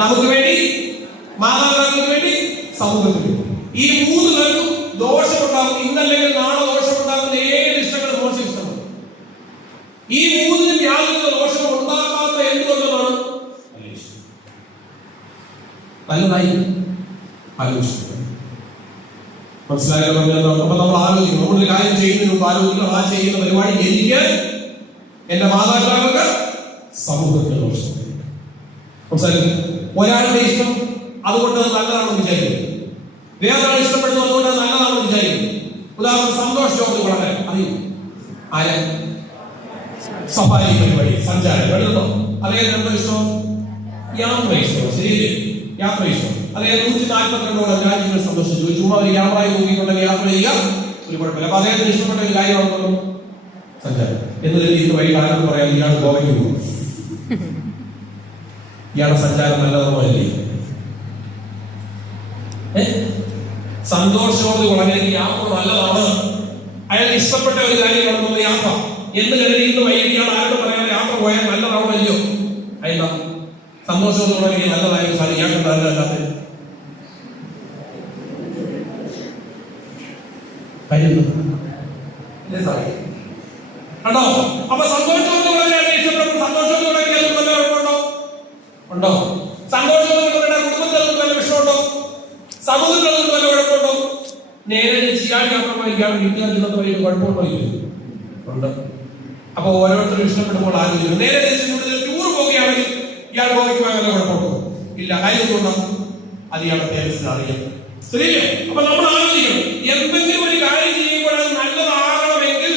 നമുക്ക് വേണ്ടി, മാതാപിതാക്കൾക്ക് വേണ്ടി, സമൂഹത്തിന്. ഈ മൂന്ന് പേർക്കും ദോഷമുണ്ടാകും. ഇന്നല്ലെങ്കിൽ നാളെ ദോഷമുണ്ടാകുന്ന ഏത് ഇഷ്ടങ്ങളും മോശം ഇഷ്ടമാണ്. ഈ മൂന്നിനും യാതൊരു ദോഷം ഉണ്ടാക്കാത്ത എന്തുകൊണ്ടാണ്? നല്ലതായി ആലോചിക്കുക. മനസ്സിലായോ? അപ്പൊ നമ്മൾ ആലോചിക്കും, നമ്മളൊരു കാര്യം ചെയ്യുന്നതിന് മുമ്പ് ആലോചിക്കണം, ആ ചെയ്യുന്ന പരിപാടി എനിക്ക്, എന്റെ മാതാപിതാക്കൾക്ക്, സമൂഹത്തിന് ദോഷം. ഒരാളുടെ ഇഷ്ടം അതുകൊണ്ട് നല്ലതാണെന്ന് വിചാരിക്കും, വേറൊരാൾ ഇഷ്ടപ്പെടുന്നു അതുകൊണ്ട് നല്ലതാണെന്ന് വിചാരിക്കും. ഉദാഹരണം സന്തോഷ് ജോർജ് വളരെ അറിയും. ആര്? സഫാരി പരിപാടി, സഞ്ചാരം എഴുതുന്നോ? അദ്ദേഹത്തിന് എന്തോ ഇഷ്ടം? യാത്ര ഇഷ്ടം. ശരിയല്ലേ? യാത്ര ഇഷ്ടം. അദ്ദേഹം 142 രാജ്യങ്ങൾ സന്ദർശിച്ചു. ചുമ്മാ ഒരു യാത്രയായി നോക്കിക്കൊണ്ടെങ്കിൽ യാത്ര ചെയ്യുക, ഒരു കുഴപ്പമില്ല. അപ്പൊ അദ്ദേഹത്തിന് ഇഷ്ടപ്പെട്ട ഒരു കാര്യമാണെന്നോ സഞ്ചാരം. എന്ന് ഇന്ന് വൈകിട്ട് ആരോട് പറയാൻ ഇയാൾ ഗോവയ്ക്ക് പോകും. ഇയാളുടെ സഞ്ചാരം നല്ലതല്ലേ? സന്തോഷത്തോട് വളരെ യാത്ര നല്ലതാണ്, അയാൾ ഇഷ്ടപ്പെട്ട ഒരു കാര്യമാണെന്നുള്ള യാത്ര എന്ന് കരുതി ഇന്ന് വൈകിട്ട് ഇയാൾ ആരോട് പറയാൻ യാത്ര പോയാൽ നല്ലതാണല്ലോ. അയ്യോ, സന്തോഷത്തോട് വളരെ നല്ലതായ കാര്യം ഇയാൾക്ക് നല്ലതല്ലാത്ത കണ്ടോ? അപ്പൊ സന്തോഷത്തോട് വളരെ ഇഷ്ടപ്പെടും. സന്തോഷത്തോടെ ഉണ്ടോ? സന്തോഷത്തോടെ കുടുംബത്തിൽ വല്ല വിഷയമുണ്ടോ? സമൂഹത്തിൽ വല്ല കുഴപ്പമുണ്ടോ? നേരെ ചെയ്യാൻ യാത്രമായിരിക്കാൻ വീട്ടുകാരില്ലാത്ത വലിയ കുഴപ്പമുണ്ടോ? ഉണ്ട്. അപ്പൊ ഓരോരുത്തരും ഇഷ്ടപ്പെടുമ്പോൾ ആലോചിക്കുന്നു. നേരെ ടൂർ പോവുകയാണെങ്കിൽ ഇയാൾ ഗോവയ്ക്ക് പോയാൽ വല്ല കുഴപ്പമുണ്ടോ? ഇല്ല. കാര്യമൊന്നുണ്ടോ? അത് ഇയാളുടെ പേരൻസിന് അറിയാം. ശരിയല്ലേ? അപ്പൊ നമ്മൾ ആലോചിക്കണം, എന്തെങ്കിലും ഒരു കാര്യം ചെയ്യുമ്പോൾ അത് നല്ലതാകണമെങ്കിൽ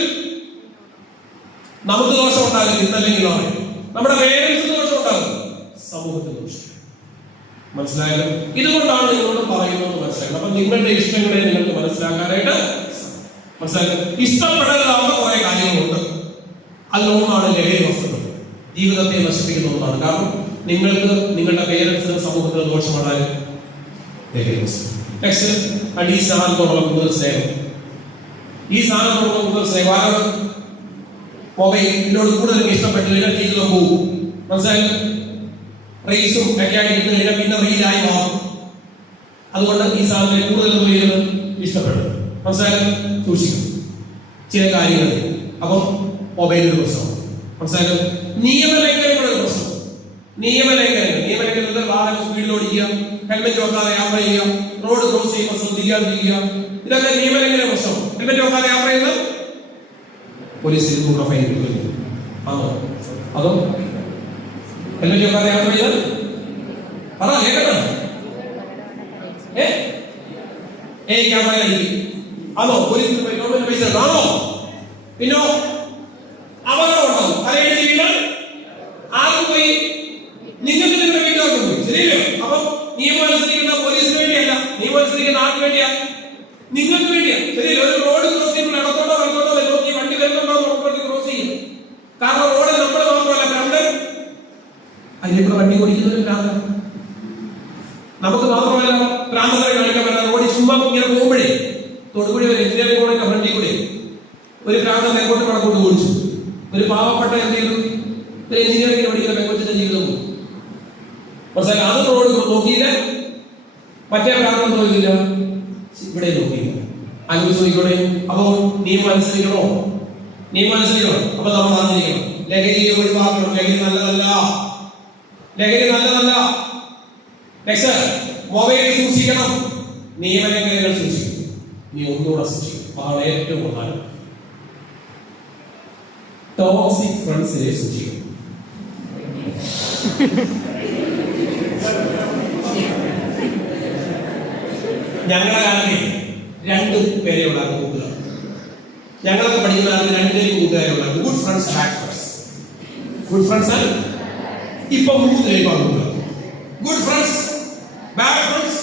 നമുക്ക് ദോഷം ഉണ്ടാകും. ഇന്നല്ലെങ്കിലോ നമ്മുടെ പേരൻസിന് ദോഷം ഉണ്ടാകും, സമൂഹത്തിന് ദോഷം. മനസ്സിലായാലും ഇതുകൊണ്ടാണ് നിങ്ങളോട് പറയുന്നത് മനസ്സിലാക്കണം. അപ്പൊ നിങ്ങളുടെ ഇഷ്ടങ്ങളെ നിങ്ങൾക്ക് മനസ്സിലാക്കാനായിട്ട് മനസ്സിലാക്കുക. ഇഷ്ടപ്പെടാതാവുന്ന കുറെ കാര്യങ്ങളുണ്ട്. അതിലൊന്നാണ് ലഹരി വസ്തുക്കൾ. ജീവിതത്തെ നശിപ്പിക്കുന്ന ഒന്നാണ്. കാരണം നിങ്ങൾക്ക് നിങ്ങളുടെ പേരൻസിന് സമൂഹത്തിന് ദോഷമാണ് ലഹരി വസ്തു. നെക്സ്റ്റ്, ഈ സാധനത്തോടുള്ള കൂടുതൽ സ്നേഹം. ഈ സാധനത്തോടുള്ള കൂടുതൽ സ്നേഹം മൊബൈൽ ഇതിനോട് കൂടുതൽ ഇഷ്ടപ്പെട്ടു കഴിഞ്ഞാൽ ജീവിതം പോകും. മനസ്സിലായാലും റീൽസും ഒക്കെ ആയിട്ട് കഴിഞ്ഞാൽ പിന്നെ റീലായി മാറും. അതുകൊണ്ട് ഈ സാധനത്തെ കൂടുതൽ ഇഷ്ടപ്പെടും. മനസ്സിലായാലും സൂക്ഷിക്കും ചില കാര്യങ്ങൾ. അപ്പം മൊബൈലിൽ പ്രശ്നം. മനസ്സിലായാലും നിയമലംഘനങ്ങളുടെ പ്രശ്നം. നിയമലംഘനങ്ങൾ വാഹനം സ്പീഡിൽ ഓടിക്കുക, ഹെൽമെറ്റ് വെക്കാതെ യാത്ര ചെയ്യുക, റോഡ് ക്രോസ് ചെയ്യുമ്പോൾ ശ്രദ്ധിക്കാതിരിക്കുക, ഇതൊക്കെ നിയമലംഘന പ്രശ്നം. ഹെൽമെറ്റ് വെക്കാതെ യാത്ര ചെയ്യുന്ന പോലീസ് ഫൈൻ കിട്ടുന്നു. അതോ ഹെൽമെറ്റ് വെക്കാതെ യാത്ര ചെയ്താൽ ക്യാമറ അടിക്കും. അതോ പോലീസ് ഗവൺമെന്റ് പൈസ ആണോ? പിന്നോ അപകടം ഉണ്ടാവും. തലയിടിച്ച് വീണാൽ ആർക്കും പോയി? നിങ്ങൾക്ക് നിങ്ങളുടെ വീട്ടുകാർക്കും പോയി. ശരിയല്ലോ? അപ്പം നിയമം അനുസരിക്കുന്ന പോലീസിന് വേണ്ടിയല്ല, നിയമം അനുസരിക്കുന്ന ആർക്ക് വേണ്ടിയാ? നിങ്ങൾക്ക് വേണ്ടിയാ. ശരിയല്ലോ? ഒരു റോഡ് ക്രോസ് ചെയ്യുമ്പോൾ ഇടത്തോട്ടോ വലത്തോട്ടോ നോക്കി വണ്ടി വരുന്നുണ്ടോ നോക്കി ക്രോസ് ചെയ്യും. കാരണം റോഡ് നമ്മൾ മാത്രമല്ല, ഭ്രാന്തൻ അതിലേക്കൂടെ വണ്ടി ഓടിക്കുന്നവരും ഭ്രാന്തൻ. നമുക്ക് മാത്രമല്ല ഭ്രാന്തരെ കാണിക്കാൻ പറ്റാതെ റോഡിൽ ചുമ്മാ ഇങ്ങനെ പോകുമ്പോഴേ തൊടുപുഴ ഒരു എഞ്ചിനീയറിംഗ് കോളേജിന്റെ ഫ്രണ്ടിൽ കൂടെ ഒരു ഭ്രാന്തൻ തെക്കോട്ട് വടക്കോട്ട് ഓടിച്ചു. ഒരു പാവപ്പെട്ട എന്ത് ചെയ്തു? ഒരു എഞ്ചിനീയറിംഗ് പഠിക്കുന്ന പെൺകൊച്ചിന്റെ ജീവിതം പോകും. പക്ഷേ അത് റോഡ് നോക്കിയില്ല, മറ്റേ ഭ്രാന്തൻ നോക്കിയില്ല, ഇവിടെ നോക്കിയില്ല. അനുഭവിച്ച് നോക്കിക്കോടെ. അപ്പോ നിയമം അനുസരിക്കണോ? അപ്പൊ നമ്മൾ അറിഞ്ഞിരിക്കണം, ലഹരിയെ ഒഴിവാക്കണം. ലഹരി നല്ലതല്ല. നെക്സ്റ്റ്, മൊബൈൽ സൂക്ഷിക്കണം. നിയമലംഘനങ്ങൾ സൂക്ഷിക്കണം. നീ ഒന്നുകൂടെ സൂക്ഷിക്കണം. അതാണ് ഏറ്റവും പ്രധാനം. ടോക്സിക് ഫ്രണ്ട്സിനെ സൂക്ഷിക്കണം. ഞങ്ങളുടെ കാലത്ത് 2 പേരെ ഉണ്ടാകും കൂട്ടുകാർ. ഞങ്ങളൊക്കെ പഠിക്കുന്ന കാലത്ത് 2 കൂട്ടുകാരെ ഉണ്ടാകും. Good friends, bad friends. Good friends ആണ് ഇപ്പൊ 3 പേരുമാണ്. ഗുഡ് ഫ്രണ്ട്സ്, ബാഡ് ഫ്രണ്ട്സ്,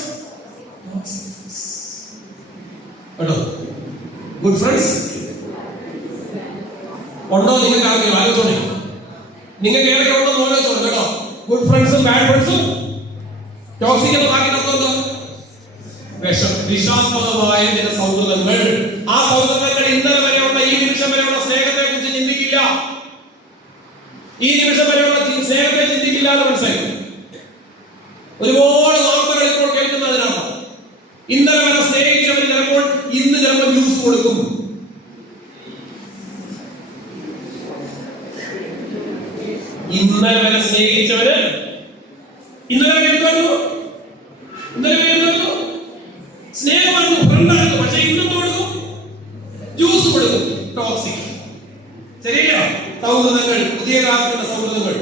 കേട്ടോ? ഗുഡ് ഫ്രണ്ട്സ് ഉണ്ടോ? നിങ്ങൾക്ക് ആർക്കും ആലോചിച്ചോളെ. നിങ്ങൾക്ക് ഏതൊക്കെ ഉണ്ടോ ആലോചിച്ചോളെ, കേട്ടോ? ഗുഡ് ഫ്രണ്ട്സും ബാഡ് ഫ്രണ്ട്സും ടോക്സിക് എന്ന് പറഞ്ഞിട്ടുണ്ടോ? വിഷാത്മകമായ ചില സൗഹൃദങ്ങൾ. ആ സൗഹൃദങ്ങൾ ഇന്നലെ വരെയുള്ള, ഈ നിമിഷം വരെയുള്ള സ്നേഹത്തെ കുറിച്ച് ചിന്തിക്കില്ല. ഈ നിമിഷം വരെയുള്ള സ്നേഹത്തെ ചിന്തിക്കില്ല. ഇല്ലാതെ മനസ്സിലായി. ഒരുപാട് വാർത്തകൾ ഇപ്പോൾ കേൾക്കുന്നതിനാണ്. ഇന്നലെ വരെ സ്നേഹിച്ചവർ ചിലപ്പോൾ ഇന്ന് ചിലപ്പോൾ ന്യൂസ് കൊടുക്കും. ഇന്നലെ വരെ സ്നേഹിച്ചവര് ഇന്നലെ സ്നേഹമായിരുന്നു, ഫ്രണ്ടായിരുന്നു. പക്ഷെ ഇന്നും കൊടുക്കും, ജ്യൂസ് കൊടുക്കും. ടോക്സിക്. ശരിയല്ലോ? സൗഹൃദങ്ങൾ, പുതിയ കാലത്തിന്റെ സൗഹൃദങ്ങൾ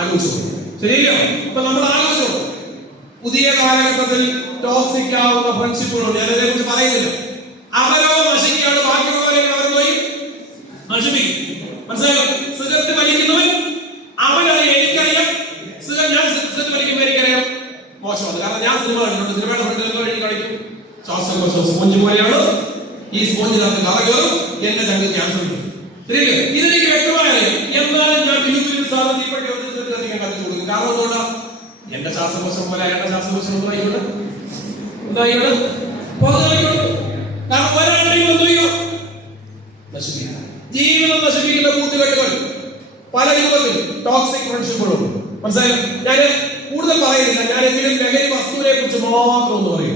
ആലോചിച്ചു. ശരിയല്ലോ? അപ്പൊ നമ്മൾ ആലോചിച്ചു, പുതിയ കാലഘട്ടത്തിൽ ടോക്സിക് ആവുന്ന ഫ്രണ്ട്ഷിപ്പുകളുണ്ട്. ഞാൻ അതിനെക്കുറിച്ച് പറയുന്നില്ല. അവരോ നശിക്കുകയാണ്, ബാക്കിയുള്ളവരെ അവർ പോയി നശിപ്പിക്കും. മനസ്സിലായോ? സിഗരറ്റ് വലിക്കുന്നവൻ അവനറിയാം, എനിക്കറിയാം. ഞാൻ സിഗരറ്റ് വലിക്കുമ്പോൾ എനിക്കറിയാം മോശമാണ്. കാരണം ഞാൻ സിനിമ കണ്ടിട്ടുണ്ട്. സിനിമയുടെ ഫ്രണ്ടിൽ കളിക്കും. ശ്വാസകോശം സ്പോഞ്ച് പോലെയാണ്. ഈ സ്പോഞ്ചിനകത്ത് കറകയറും, എന്റെ ചങ്ക് ക്യാൻസർ കിട്ടും. ശരിയല്ലേ? ഇതെനിക്ക് വ്യക്തമായ അറിയാം. എന്നാലും ഞാൻ ബില്ലുബിൽ സാധനം തീപ്പെട്ടി അധികം കത്തിച്ചു കൊടുക്കും. കാരണം എന്തുകൊണ്ടാണ്? എന്റെ ശ്വാസകോശം പോലെ അയാളുടെ ശ്വാസകോശം എന്തായിക്കോട്ടെ, കാരണം ഒരാളെയും എന്തോ നശിപ്പിക്കുക. ജീവിതം നശിപ്പിക്കുന്ന കൂട്ടുകെട്ടുകൾ പല രൂപത്തിൽ ടോക്സിക് ഫ്രണ്ട്ഷിപ്പുകളും. മനസ്സിലായോ? ഞാൻ കൂടുതൽ പറയുന്നില്ല. ഞാൻ എങ്കിലും ലഹരി വസ്തുവിനെ കുറിച്ച് മാത്രം ഒന്ന് പറയും.